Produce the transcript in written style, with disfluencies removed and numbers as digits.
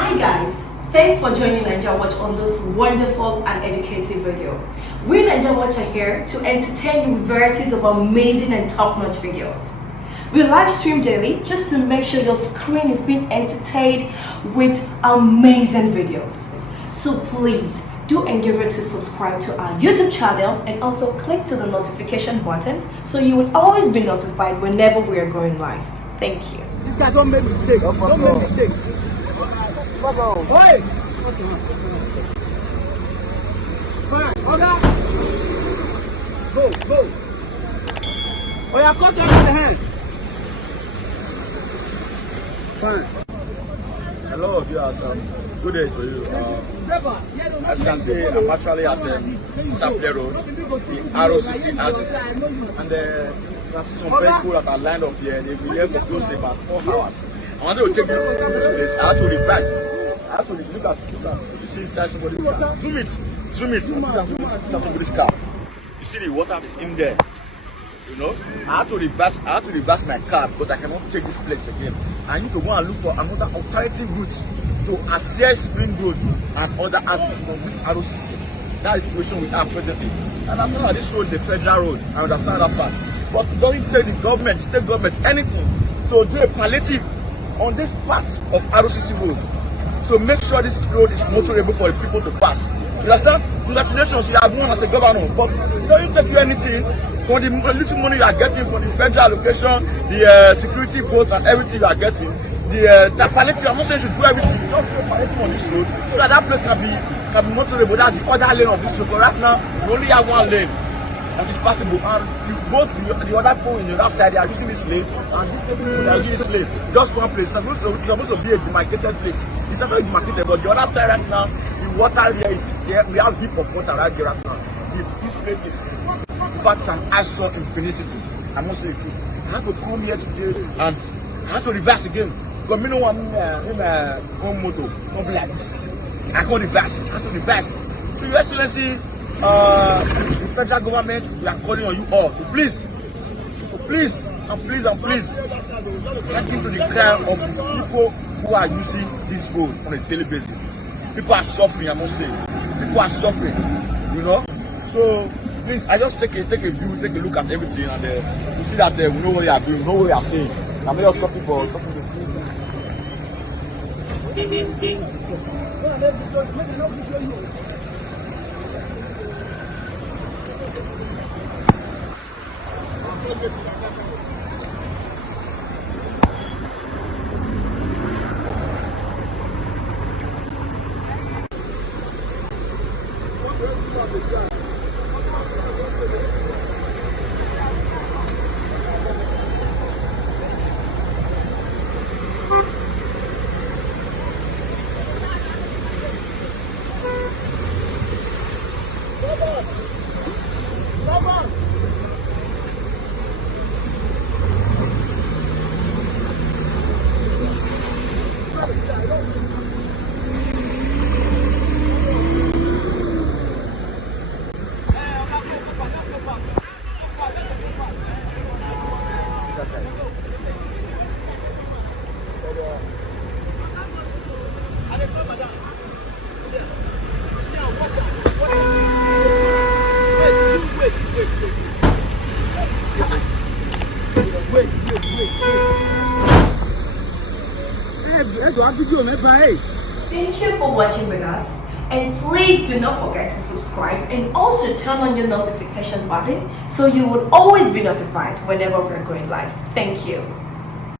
Hi guys, thanks for joining Naija Watch on this wonderful and educative video. We Naija Watch are here to entertain you with varieties of amazing and top-notch videos. We live stream daily just to make sure your screen is being entertained with amazing videos. So please do endeavor to subscribe to our YouTube channel and also click to the notification button so you will always be notified whenever we are going live. Thank you. This guy don't make mistakes. Don't make mistakes. Hey! Fine, order. Go. Oh, yeah, cut off the hand. Fine. Hello, viewers. Good day to you. As you can see, I'm actually at Sapele Road, the ROCC axis, and you can see some people that are lined up here. They've been here for close to about 4 hours. I wanted to take you to this place. I had to reverse. I have to look at. You see inside somebody's car. Zoom it. Somebody's car. You see the water is in there. You know, I had to reverse my car because I cannot take this place again. I need to go and look for another alternative route to access Spring Road and other avenues from this ROCC. That is the situation we have presently. And I'm not this road, the federal road. I understand that fact. But don't tell the government, state government, anything to do a palliative on this part of ROCC road to make sure this road is motorable for the people to pass. You understand? Congratulations, you have won as a governor, but it doesn't take you anything for the little money you are getting from the federal allocation, the security votes and everything you are getting. The palliative, I'm not saying you should do everything, just do a palliative on this road so that place can be motorable. That's the other lane of this road. But right now, we only have one lane that is passable, and both the other people in the other side, they are using this lane, and these people they are using this lane. Just one place. It's supposed to be a demarcated place. It's not demarcated, but the other side right now, the water here is there. We have heap of water right there right now. This place is, in fact, an eyesore in Benin City. I must say the truth. I had to come here today, and I had to reverse again. Because me no want one motor, not be like this. I can't reverse. I have to reverse. So, Your Excellency, the federal government, we are calling on you all to please, get into the crime of the people who are using this road on a daily basis. People are suffering, I must say. People are suffering, you know. So please, I just take a view, take a look at everything, and you see that we know what you are doing, we know what you are saying. And many of people talking to Thank you for watching with us, and please do not forget to subscribe and also turn on your notification button so you will always be notified whenever we're going live. Thank you.